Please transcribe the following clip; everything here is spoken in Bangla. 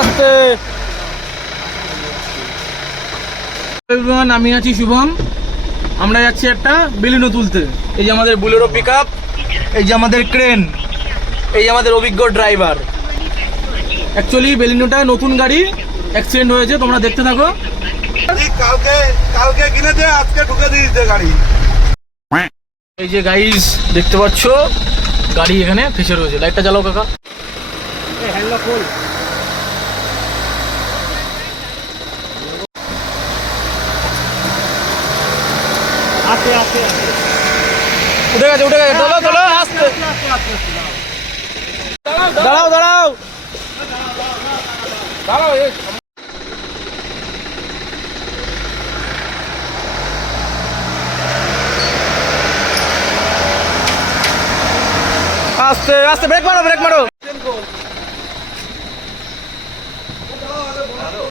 আস্তে। আমি আছি শুভম, আমরা যাচ্ছি একটা বেলুনো তুলতে। এই যে আমাদের বুলেরো পিক আপ, এই যে আমাদের ক্রেন, এই যে আমাদের অভিজ্ঞ ড্রাইভার। অ্যাকচুয়ালি বেলুনোটা নতুন গাড়ি, অ্যাক্সিডেন্ট হয়েছে, তোমরা দেখতে থাকো। কালকে কালকে কিনেছে, আজকে ঢুকে দিয়েছে গাড়ি। এই যে গাইস দেখতে পাচ্ছ, গাড়ি এখানে ফেসে রয়েছে। লাইটটা জ্বালাও কাকা। উঠে গেছে, উঠে গেছে। তোলো তোলো, আস্তে। দাঁড়াও দাঁড়াও দাঁড়াও। আস্তে আস্তে, ব্রেক মারো, ব্রেক মারো।